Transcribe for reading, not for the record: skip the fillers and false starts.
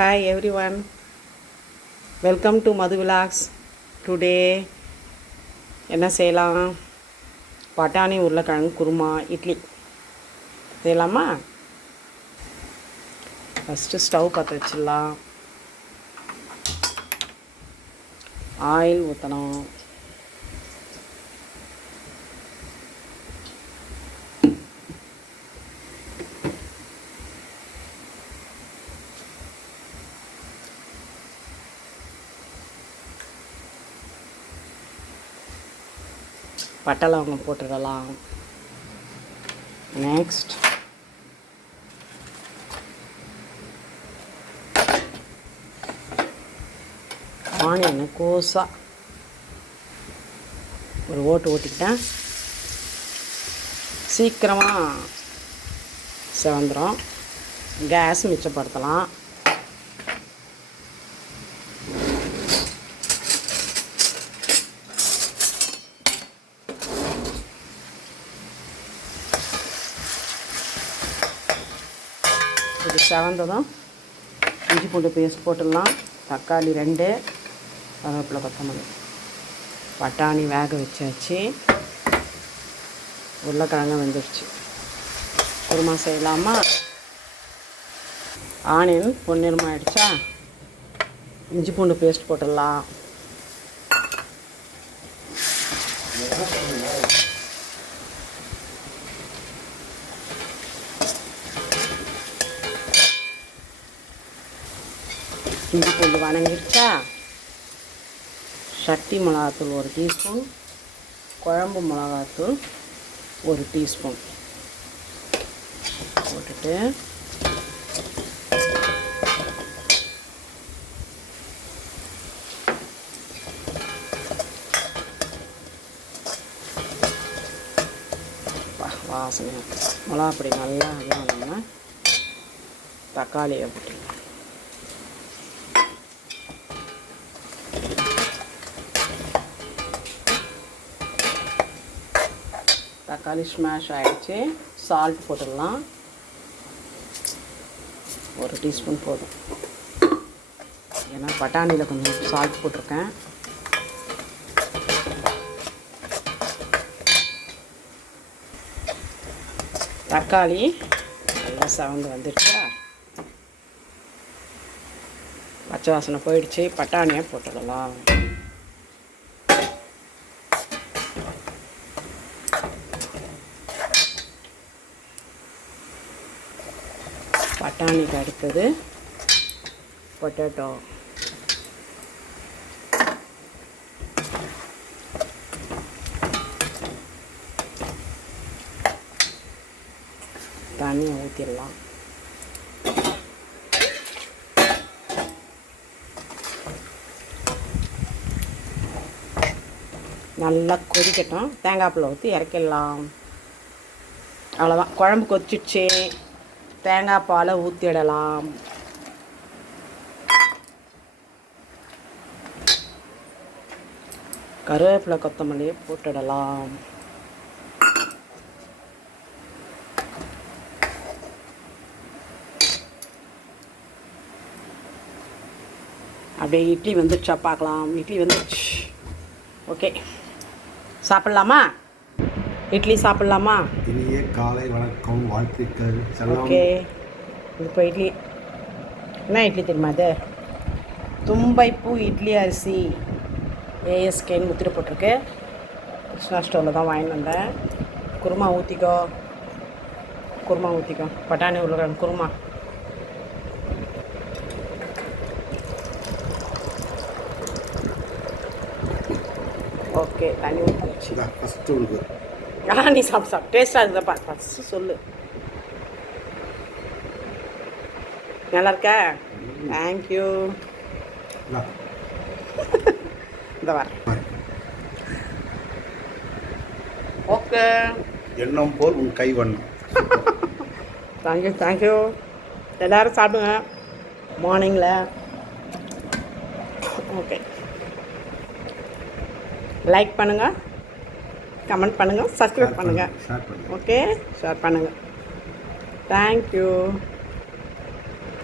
Hi everyone, welcome to Madhu Vlogs. Today என்ன செய்யலாம்? பட்டாணி உருளைக்கிழங்கு குருமா இட்லி செய்யலாமா? ஃபஸ்ட்டு ஸ்டவ் பற்ற வச்சிடலாம். ஆயில் ஊற்றணும். பட்டை லவங்கம் போட்டுடலாம். நெக்ஸ்ட் ஆனியன் கோஸாக ஒரு ஓட்டிக்கிட்டேன். சீக்கிரமாக செவந்துடும். கேஸ் மிச்சப்படுத்தலாம். இது செவந்ததும் இஞ்சி பூண்டு பேஸ்ட் போட்டுடலாம். தக்காளி 2, கருவேப்பிலை, கொத்தமல்லி. பட்டாணி வேக வச்சாச்சு. உருளைக்கிழங்கு வெந்துடுச்சு. குருமா செய்யலாமா? ஆனியன் பொன்னிறமாக ஆகிடுச்சா? இஞ்சி பூண்டு பேஸ்ட் போட்டுடலாம். இஞ்சி பூண்டு வணங்கிடுச்சா? சக்தி மிளகாத்தூள் 1 டீஸ்பூன், குழம்பு மிளகாத்தூள் 1 டீஸ்பூன் போட்டுட்டு வாசனை மிளகாப்பொடி நல்லா நம்ம தக்காளியை போட்டு தக்காளி ஸ்மாஷ் ஆகிடுச்சு. சால்ட் போட்டுடலாம். 1 டீஸ்பூன் போதும். ஏன்னா பட்டாணியில் கொஞ்சம் சால்ட் போட்டிருக்கேன். தக்காளி நல்லா செவந்து வந்துடுச்சா? பச்சை வாசனை போயிடுச்சு. பட்டாணியை போட்டுடலாம். பட்டாணிக்கு அடுத்தது பொட்டேட்டோ. தண்ணியை ஊற்றிடலாம். நல்லா கொதிக்கட்டும். தேங்காய் பால் ஊற்றி இறக்கிடலாம். அவ்வளோதான், குழம்பு கொதிச்சிடுச்சு. தேங்காய் பாலை ஊற்றிடலாம். கருவேப்பிலை, கொத்தமல்லியை போட்டுடலாம். அப்படியே இட்லி வந்துடுச்சா பார்க்கலாம். இட்லி வந்துடுச்சு. ஓகே, சாப்பிட்லாமா? இட்லி சாப்பிட்லாமா? இனிய காலை வணக்கம், வாழ்த்துக்கள். ஓகே, இப்போ இட்லி என்ன இட்லி தெரியுமா? அது தும்பைப்பூ இட்லி அரிசி ஏஎஸ்கேன்னு முத்திரை போட்டிருக்கு. கிருஷ்ணா ஸ்டோரில் தான் வாங்கிட்டு வந்தேன். குருமா ஊற்றிக்கோ. பட்டாணி உருளைக்கிழங்கு குருமா. ஓகே, தண்ணி ஊற்றிச்சு. ஃபஸ்ட்டு உங்களுக்கு நீ சாப்பிட்டு டேஸ்ட்டாக இருக்குதப்பா. ஃபஸ்ட்டு சொல்லு. நல்லா இருக்கா? தேங்க்யூ. இந்த வர ஓகே. எண்ணம் போல் உன் கை வண்ணம். தேங்க்யூ. எல்லோரும் சாப்பிடுங்க மார்னிங்கில். ஓகே, லைக் பண்ணுங்கள், கமெண்ட் பண்ணுங்கள், சப்ஸ்கிரைப் பண்ணுங்கள். ஓகே, ஷேர் பண்ணுங்கள். தேங்க்யூ.